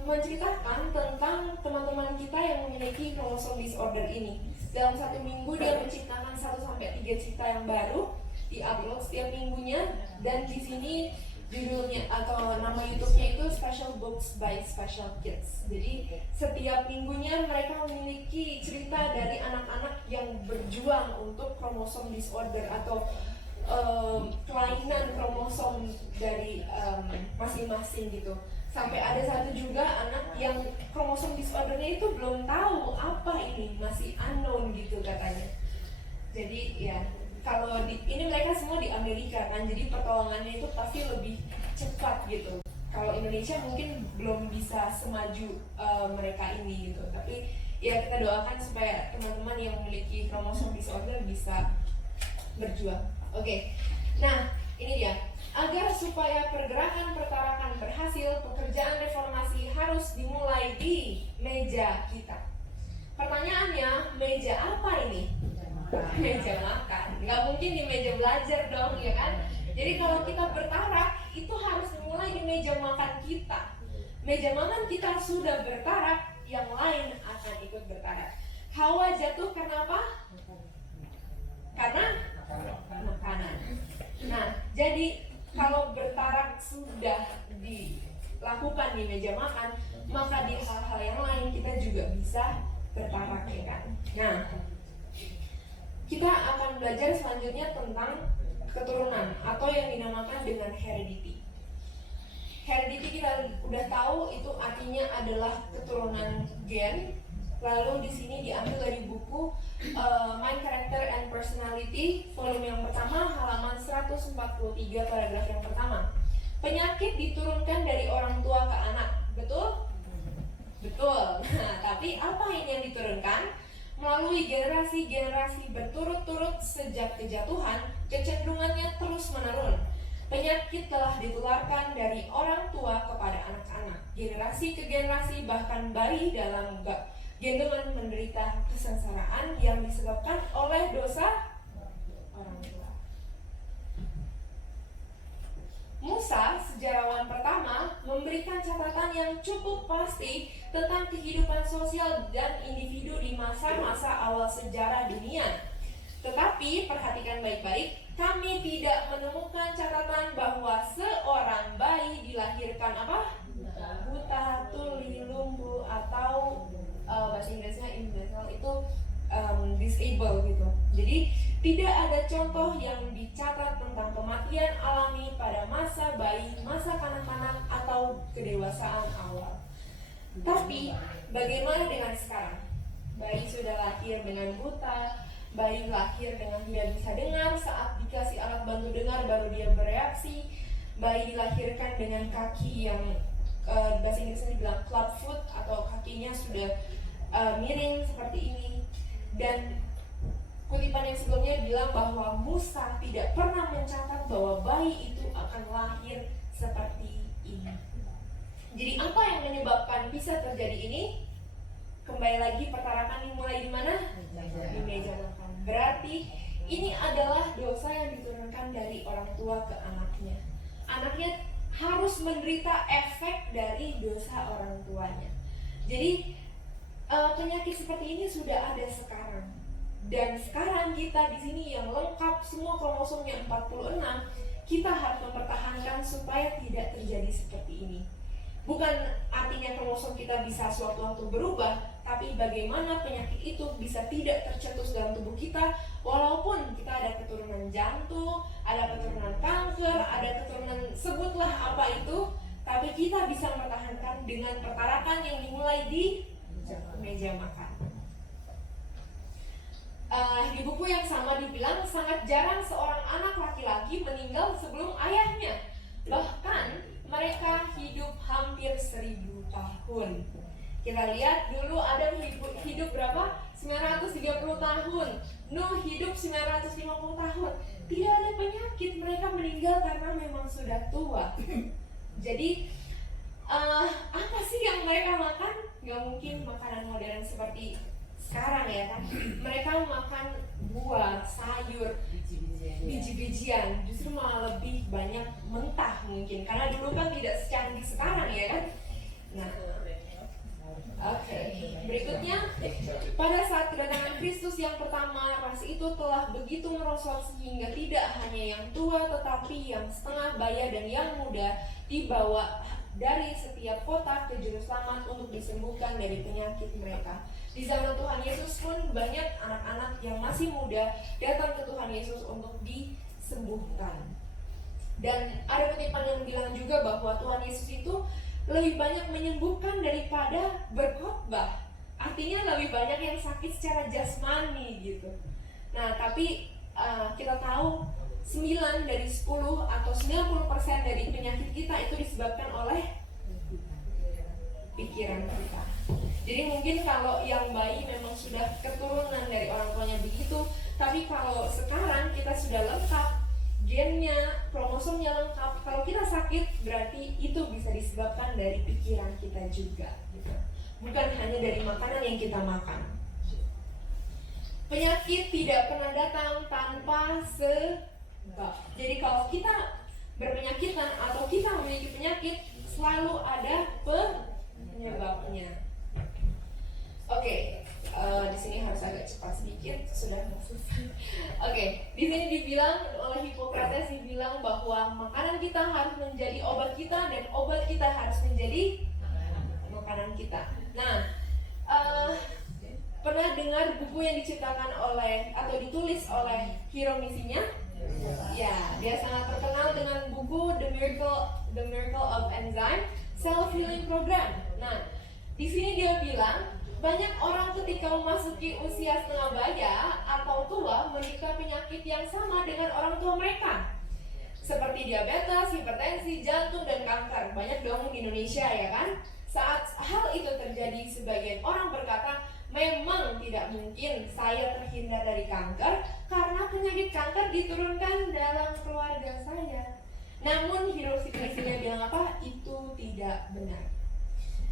menceritakan tentang teman-teman kita yang memiliki kromosom disorder ini. Dalam satu minggu dia menciptakan 1-3 cerita yang baru, di-upload setiap minggunya, dan di sini judulnya atau nama YouTube-nya itu Special Books by Special Kids. Jadi setiap minggunya mereka memiliki cerita dari anak-anak yang berjuang untuk kromosom disorder atau kelainan kromosom dari masing-masing gitu. Sampai ada satu juga anak yang kromosom disordernya itu belum tahu apa ini, masih unknown gitu katanya. Jadi ya, kalau ini mereka semua di Amerika kan, jadi pertolongannya itu pasti lebih cepat gitu. Kalau Indonesia mungkin belum bisa semaju mereka ini gitu. Tapi ya kita doakan supaya teman-teman yang memiliki kromosom disorder bisa berjuang. Oke. Nah, ini dia. Agar supaya pergerakan pertarakan berhasil, pekerjaan reformasi harus dimulai di meja kita. Pertanyaannya, meja apa ini? Meja makan. Nggak mungkin di meja belajar dong, ya kan? Jadi kalau kita bertarak, itu harus dimulai di meja makan kita. Meja makan kita sudah bertarak, yang lain akan ikut bertarak. Hawa jatuh karena apa? Karena makanan. Nah, jadi kalau bertarak sudah dilakukan di meja makan, maka di hal-hal yang lain kita juga bisa bertarak, ya kan? Nah, kita akan belajar selanjutnya tentang keturunan atau yang dinamakan dengan heredity. Heredity kita udah tahu itu artinya adalah keturunan gen. Lalu di sini diambil dari buku Mind, Character and Personality volume yang pertama, halaman 143, paragraf yang pertama. Penyakit diturunkan dari orang tua ke anak, betul? Betul. Nah, tapi apa ini yang diturunkan? Melalui generasi-generasi berturut-turut sejak kejatuhan, kecenderungannya terus menurun. Penyakit telah ditularkan dari orang tua kepada anak-anak, generasi ke generasi, bahkan bayi dalam gendongan menderita kesengsaraan yang disebabkan oleh dosa orang tua. Musa, sejarawan pertama, memberikan catatan yang cukup pasti tentang kehidupan sosial dan individu di masa-masa awal sejarah dunia. Tetapi perhatikan baik-baik, kami tidak menemukan catatan bahwa seorang bayi dilahirkan buta, tuli, lumpuh, atau bahasa Inggrisnya imbecile itu disable gitu. Jadi tidak ada contoh yang dicatat tentang kematian alami pada masa bayi, masa kanak-kanak, atau kedewasaan awal. Tapi bagaimana dengan sekarang? Bayi sudah lahir dengan buta, bayi lahir dengan tidak bisa dengar, saat dikasih alat bantu dengar baru dia bereaksi. Bayi dilahirkan dengan kaki yang bahasa Inggrisnya dibilang club foot, atau kakinya sudah miring seperti ini. Dan kutipan yang sebelumnya bilang bahwa Musa tidak pernah mencatat bahwa bayi itu akan lahir seperti ini. Jadi apa yang menyebabkan bisa terjadi ini? Kembali lagi, pertarakan dimulai di mana? Di meja makan. Berarti ini adalah dosa yang diturunkan dari orang tua ke anaknya. Anaknya harus menderita efek dari dosa orang tuanya. Jadi penyakit seperti ini sudah ada sekarang. Dan sekarang kita di sini yang lengkap semua kromosomnya 46, kita harus mempertahankan supaya tidak terjadi seperti ini. Bukan artinya kromosom kita bisa suatu waktu berubah, tapi bagaimana penyakit itu bisa tidak tercetus dalam tubuh kita, walaupun kita ada keturunan jantung, ada keturunan kanker, ada keturunan sebutlah apa itu, tapi kita bisa mempertahankan dengan pertarakan yang dimulai di meja makan. Di buku yang sama dibilang sangat jarang seorang anak laki-laki meninggal sebelum ayahnya. Bahkan mereka hidup hampir 1000 tahun. Kita lihat dulu Adam hidup berapa? 930 tahun. Nuh hidup 950 tahun. Tidak ada penyakit, mereka meninggal karena memang sudah tua. Jadi apa sih yang mereka makan? Gak mungkin makanan modern seperti sekarang ya kan. Mereka makan buah, sayur, biji-bijian, justru malah lebih banyak mentah mungkin, karena dulu kan tidak secanggih sekarang ya kan. Nah, oke. Berikutnya, pada saat kedatangan Kristus yang pertama, ras itu telah begitu merosot sehingga tidak hanya yang tua tetapi yang setengah baya dan yang muda dibawa dari setiap kota ke juru selamat untuk disembuhkan dari penyakit mereka. Di zaman Tuhan Yesus pun banyak anak-anak yang masih muda datang ke Tuhan Yesus untuk disembuhkan. Dan ada kutipan yang bilang juga bahwa Tuhan Yesus itu lebih banyak menyembuhkan daripada berkhotbah. Artinya lebih banyak yang sakit secara jasmani gitu. Nah, tapi kita tahu 9 dari 10 atau 90% dari penyakit kita itu disebabkan oleh pikiran kita. Jadi mungkin kalau yang bayi memang sudah keturunan dari orang tuanya begitu, tapi kalau sekarang kita sudah lengkap, gennya, kromosomnya lengkap, kalau kita sakit berarti itu bisa disebabkan dari pikiran kita juga gitu. Bukan hanya dari makanan yang kita makan. Penyakit tidak pernah datang tanpa sebab. Jadi kalau kita berpenyakitan atau kita memiliki penyakit, selalu ada penyebabnya. Oke, di sini harus agak cepat sedikit, sudah selesai. Oke, di sini dibilang oleh Hippocrates, dibilang bahwa makanan kita harus menjadi obat kita dan obat kita harus menjadi makanan kita. Nah, pernah dengar buku yang diciptakan oleh atau ditulis oleh hero misinya? Ya, dia sangat terkenal dengan buku The Miracle of Enzyme Self Healing Program. Nah, di sini dia bilang banyak orang ketika memasuki usia setengah baya atau tua menderita penyakit yang sama dengan orang tua mereka, seperti diabetes, hipertensi, jantung, dan kanker. Banyak dong di Indonesia ya kan? Saat hal itu terjadi, sebagian orang berkata, memang tidak mungkin saya terhindar dari kanker karena penyakit kanker diturunkan dalam keluarga saya. Namun Hiroshinya bilang apa? Itu tidak benar.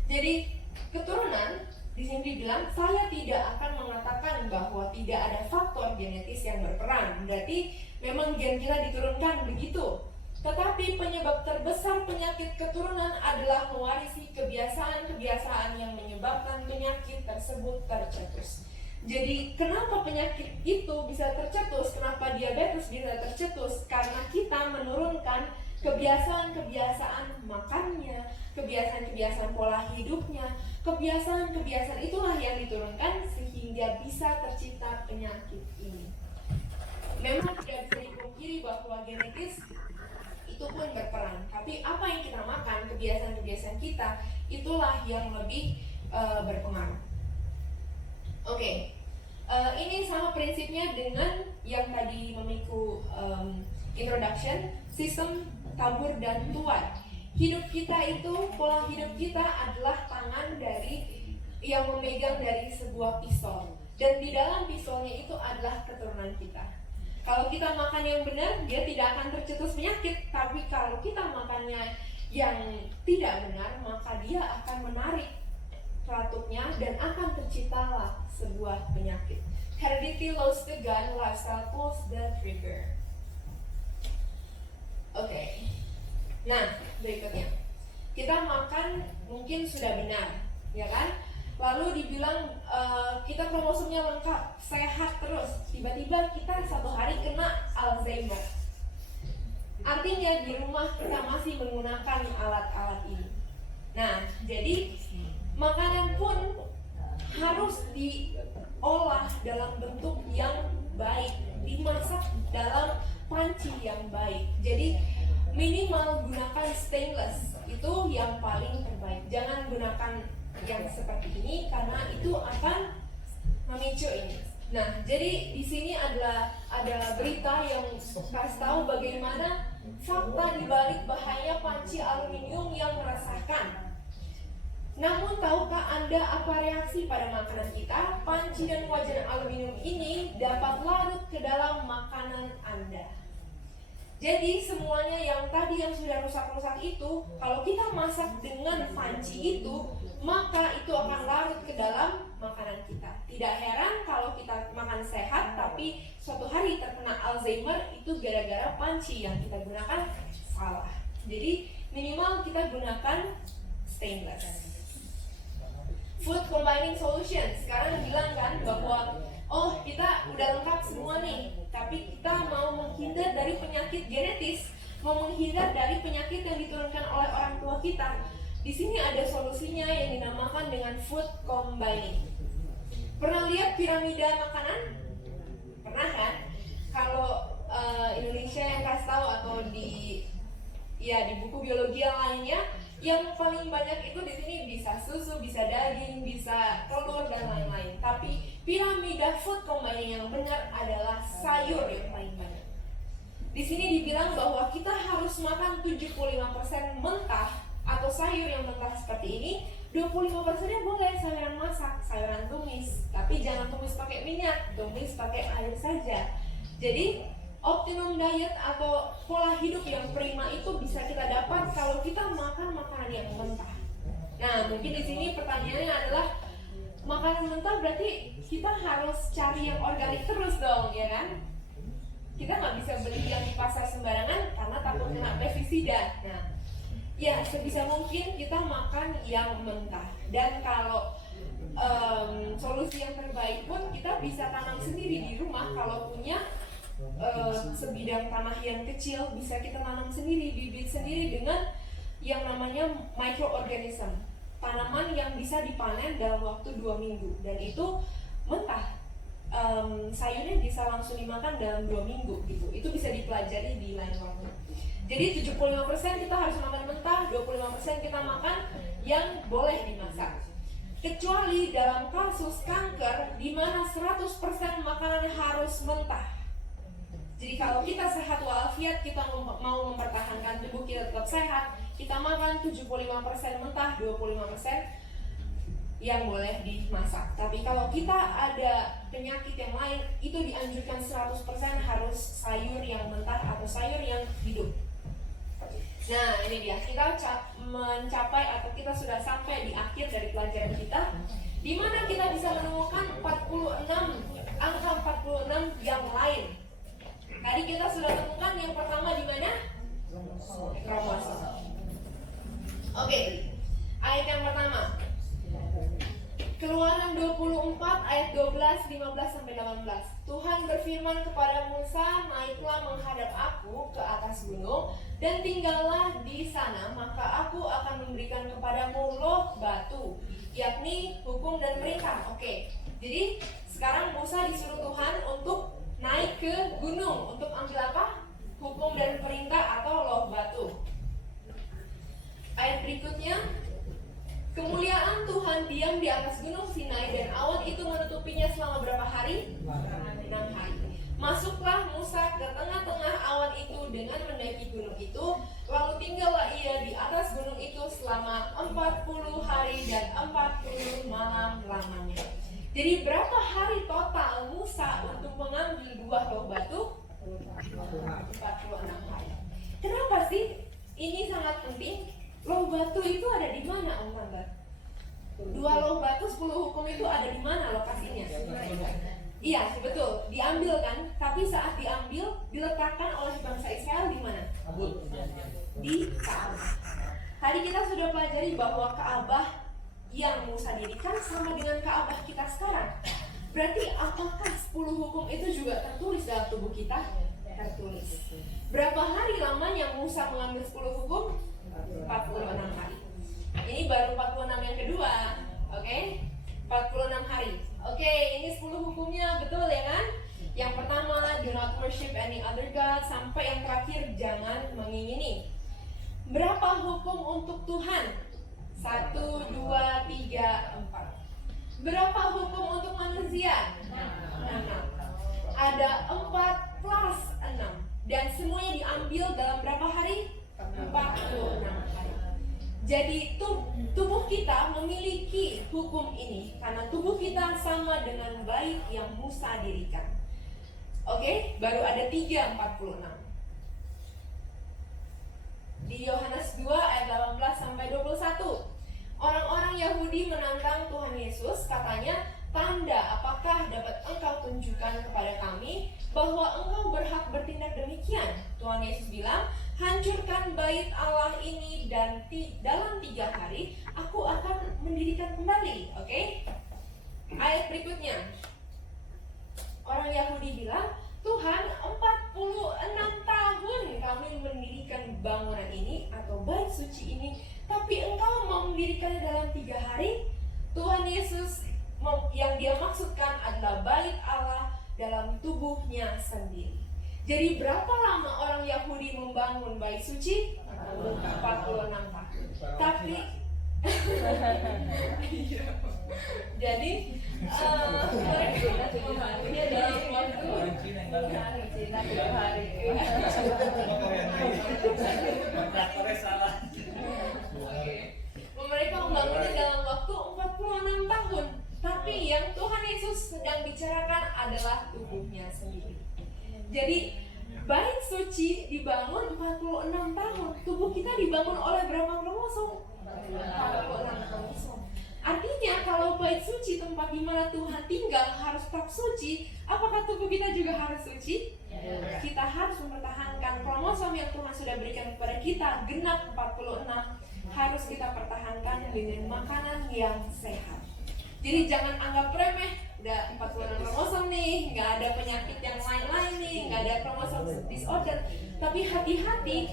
Jadi keturunan di sini dibilang, saya tidak akan mengatakan bahwa tidak ada faktor genetis yang berperan. Berarti memang gen kita diturunkan begitu. Tetapi penyebab terbesar penyakit keturunan adalah mewarisi kebiasaan-kebiasaan yang menyebabkan penyakit tersebut tercetus. Jadi kenapa penyakit itu bisa tercetus? Kenapa diabetes bisa tercetus? Karena kita menurunkan kebiasaan-kebiasaan makannya, kebiasaan-kebiasaan pola hidupnya, kebiasaan-kebiasaan itulah yang diturunkan sehingga bisa tercipta penyakit ini. Memang tidak bisa dipungkiri bahwa genetis itu pun berperan, tapi apa yang kita makan, kebiasaan-kebiasaan kita, itulah yang lebih berpengaruh. Oke. Ini sama prinsipnya dengan yang tadi memiku introduction, sistem tabur dan tuai. Hidup kita itu, pola hidup kita adalah tangan dari yang memegang dari sebuah pistol, dan di dalam pistolnya itu adalah keturunan kita. Kalau kita makan yang benar, dia tidak akan tercetus penyakit. Tapi kalau kita makannya yang tidak benar, maka dia akan menarik ratunya dan akan terciptalah sebuah penyakit. Heredity loads the gun, lifestyle pulls the trigger. Oke. Nah, berikutnya. Kita makan mungkin sudah benar, ya kan? Lalu dibilang kita kromosomnya lengkap, sehat terus. Tiba-tiba kita satu hari kena Alzheimer. Artinya di rumah kita masih menggunakan alat-alat ini. Nah, jadi makanan pun harus diolah dalam bentuk yang baik, dimasak dalam panci yang baik. Jadi minimal gunakan stainless, itu yang paling terbaik. Jangan gunakan yang seperti ini karena itu akan memicu ini. Nah, jadi di sini ada berita yang kasih tahu bagaimana fakta dibalik bahaya panci aluminium yang meresahkan. Namun tahukah Anda apa reaksi pada makanan kita? Panci dan wajan aluminium ini dapat larut ke dalam makanan Anda. Jadi semuanya yang tadi yang sudah rusak-rusak itu, kalau kita masak dengan panci itu, maka itu akan larut ke dalam makanan kita. Tidak heran kalau kita makan sehat, tapi suatu hari terkena Alzheimer, itu gara-gara panci yang kita gunakan salah. Jadi minimal kita gunakan stainless. Food combining solution, sekarang bilang kan bahwa oh kita udah lengkap semua nih, tapi kita mau menghindar dari penyakit genetis, mau menghindar dari penyakit yang diturunkan oleh orang tua kita. Di sini ada solusinya yang dinamakan dengan food combining. Pernah lihat piramida makanan? Pernah kan? Kalau Indonesia yang kasih tahu atau di buku biologi yang lainnya, yang paling banyak itu di sini bisa susu, bisa daging, bisa telur dan lain-lain. Tapi piramida food combining yang benar adalah sayur yang paling banyak. Di sini dibilang bahwa kita harus makan 75% mentah atau sayur yang mentah seperti ini, 25%-nya boleh sayuran masak, sayuran tumis. Tapi jangan tumis pakai minyak, tumis pakai air saja. Jadi optimum diet atau pola hidup yang prima itu bisa kita dapat kalau kita makan makanan yang mentah. Nah, mungkin di sini pertanyaannya adalah makanan mentah berarti kita harus cari yang organik terus dong, ya kan? Kita nggak bisa beli yang di pasar sembarangan karena takut kena pestisida. Nah, ya sebisa mungkin kita makan yang mentah. Dan kalau solusi yang terbaik pun kita bisa tanam sendiri di rumah kalau punya sebidang tanah yang kecil, bisa kita tanam sendiri, bibit sendiri dengan yang namanya microorganism, tanaman yang bisa dipanen dalam waktu 2 minggu dan itu mentah. Sayurnya bisa langsung dimakan dalam 2 minggu gitu. Itu bisa dipelajari di lain waktu. Jadi 75% kita harus makan mentah, 25% kita makan yang boleh dimasak. Kecuali dalam kasus kanker di mana 100% makanan harus mentah. Jadi kalau kita sehat walafiat, kita mau mempertahankan tubuh kita tetap sehat, kita makan 75% mentah, 25% yang boleh dimasak. Tapi kalau kita ada penyakit yang lain, itu dianjurkan 100% harus sayur yang mentah atau sayur yang hidup. Nah, ini dia, kita mencapai atau kita sudah sampai di akhir dari pelajaran kita, di mana kita bisa menemukan 46 angka 46 yang lain. Tadi kita sudah temukan yang pertama di mana? Kromosom. Oke, ayat yang pertama. Keluaran 24 ayat 12, 15 sampai 18. Tuhan berfirman kepada Musa, "Naiklah menghadap aku ke atas gunung dan tinggallah di sana, maka aku akan memberikan kepadamu loh batu, yakni hukum dan perintah." Oke. Jadi sekarang Musa disuruh Tuhan untuk naik ke gunung untuk ambil apa? Hukum dan perintah atau loh batu. Ayat berikutnya, kemuliaan Tuhan diam di atas gunung Sinai dan awan itu menutupinya selama berapa hari? 6 hari. Masuklah Musa ke tengah-tengah awan itu dengan mendaki gunung itu, lalu tinggallah ia di atas gunung itu selama 40 hari dan 40 malam lamanya. Jadi berapa hari total Musa untuk mengambil 2 loh batu? 46 hari. Kenapa sih ini sangat penting? Loh batu itu ada di mana, Om Tante? 2 loh batu 10 hukum itu ada di mana lokasinya? Iya, betul, diambil kan? Tapi saat diambil, diletakkan oleh bangsa Israel di mana? Di Ka'bah. Tadi kita sudah pelajari bahwa Ka'bah yang Musa dirikan sama dengan Ka'bah kita sekarang. Berarti apakah 10 hukum itu juga tertulis dalam tubuh kita? Tertulis. Berapa hari lamanya Musa mengambil 10 hukum? 46 hari. Ini baru 46 yang kedua. Oke? 46 hari. Oke, ini 10 hukumnya, betul ya kan? Yang pertama, do not worship any other god. Sampai yang terakhir, jangan mengingini. Berapa hukum untuk Tuhan? 1, 2, 3, 4. Berapa hukum untuk manusia? 6. Ada 4 plus 6. Dan semuanya diambil dalam berapa hari? 46 hari. Jadi tubuh kita memiliki hukum ini karena tubuh kita sama dengan bait yang Musa dirikan. Oke, baru ada 3:46. Di Yohanes 2 ayat 18 sampai 21. Orang-orang Yahudi menantang Tuhan Yesus, katanya, "Tanda apakah dapat engkau tunjukkan kepada kami bahwa engkau berhak bertindak demikian?" Tuhan Yesus bilang, "Hancurkan bait Allah ini dan dalam 3 hari aku akan mendirikan kembali." Oke? Ayat berikutnya. Orang Yahudi bilang, "Tuhan, 46 tahun kami mendirikan bangunan ini atau bait suci ini, tapi engkau mau mendirikannya dalam 3 hari?" Tuhan Yesus yang dia maksudkan adalah bait Allah dalam tubuhnya sendiri. Jadi berapa lama orang Yahudi membangun bait suci? 46 tahun. Tapi jadi mereka membangunnya dalam waktu 3 hari. Mereka membangunnya dalam waktu 46 tahun. Tapi yang Tuhan Yesus sedang bicarakan adalah tubuhnya sendiri. Jadi bait suci dibangun 46 tahun. Tubuh kita dibangun oleh berapa kromosom? 46 kromosom. Artinya kalau bait suci, tempat di mana Tuhan tinggal, harus tetap suci, apakah tubuh kita juga harus suci? Kita harus mempertahankan kromosom yang Tuhan sudah berikan kepada kita, genap 46, harus kita pertahankan dengan makanan yang sehat. Jadi jangan anggap remeh, udah 46 kromosom nih, nggak ada penyakit yang lain-lain nih, nggak ada kromosom disorder. Tapi hati-hati,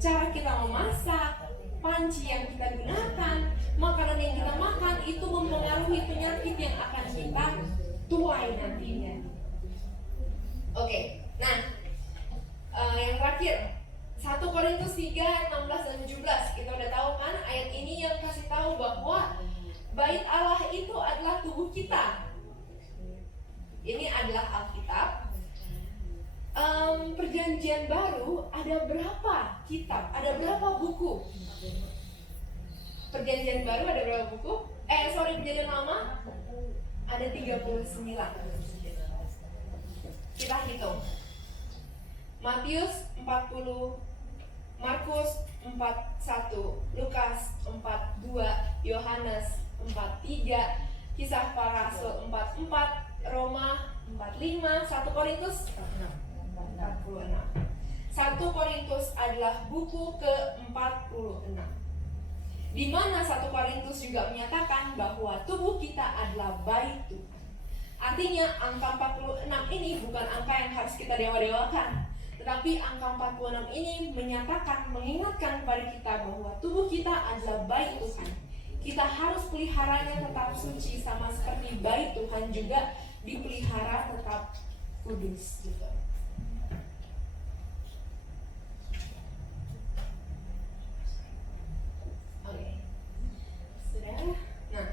cara kita memasak, panci yang kita gunakan, makanan yang kita makan itu mempengaruhi penyakit yang akan kita tuai nantinya. Oke, nah yang terakhir 1 Korintus 3, 16 dan 17. Kita udah tahu kan ayat ini yang kasih tahu bahwa bait Allah itu adalah tubuh kita. Ini adalah Alkitab. Perjanjian baru ada berapa kitab? Ada berapa buku? Perjanjian baru ada berapa buku? Perjanjian lama ada 39. Kita hitung. Matius 40, Markus 4:1, Lukas 4:2, Yohanes 4:3, Kisah Para Rasul 4:4, Roma 4:5, 1 Korintus 4:46. 1 Korintus adalah buku ke-46, di mana 1 Korintus juga menyatakan bahwa tubuh kita adalah bait Tuhan. Artinya angka 46 ini bukan angka yang harus kita dewa-dewakan, tetapi angka 46 ini menyatakan, mengingatkan kepada kita bahwa tubuh kita adalah bait Tuhan. Kita harus peliharanya tetap suci, sama seperti bait Tuhan juga dipelihara tetap kudus gitu. Oke. Sudah. Nah,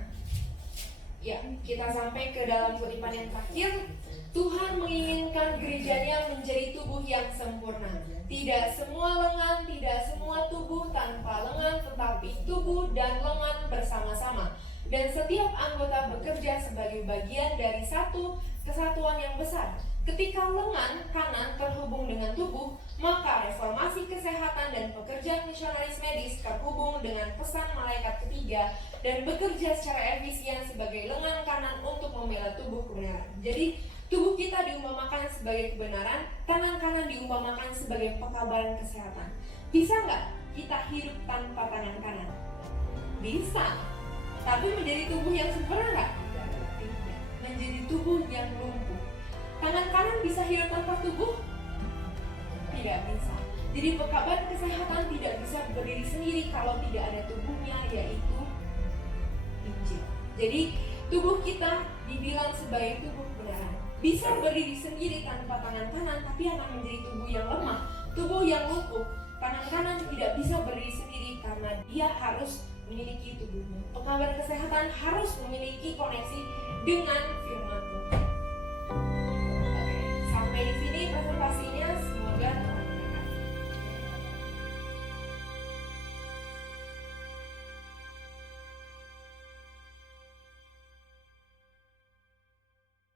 ya, kita sampai ke dalam kutipan yang terakhir. Tuhan menginginkan gerejanya menjadi tubuh yang sempurna. Tidak semua lengan, tidak semua tubuh tanpa lengan, tetapi tubuh dan lengan bersama-sama. Dan setiap anggota bekerja sebagai bagian dari satu kesatuan yang besar. Ketika lengan kanan terhubung dengan tubuh, maka reformasi kesehatan dan pekerjaan misionaris medis terhubung dengan pesan malaikat ketiga dan bekerja secara efisien sebagai lengan kanan untuk membela tubuh kebenaran. Jadi tubuh kita diumpamakan sebagai kebenaran, tangan kanan diumpamakan sebagai pekabaran kesehatan. Bisa nggak kita hidup tanpa tangan kanan? Bisa. Tapi menjadi tubuh yang sempurna nggak? Tidak. Menjadi tubuh yang lumpuh. Tangan kanan bisa hidup tanpa tubuh? Tidak bisa. Jadi pekabaran kesehatan tidak bisa berdiri sendiri kalau tidak ada tubuhnya, yaitu Injil. Jadi tubuh kita dibilang sebagai tubuh kebenaran. Bisa berdiri sendiri tanpa tangan kanan, tapi akan menjadi tubuh yang lemah, tubuh yang lumpuh. Tangan kanan tidak bisa berdiri sendiri karena dia harus memiliki tubuhnya. Pekabaran kesehatan harus memiliki koneksi dengan firman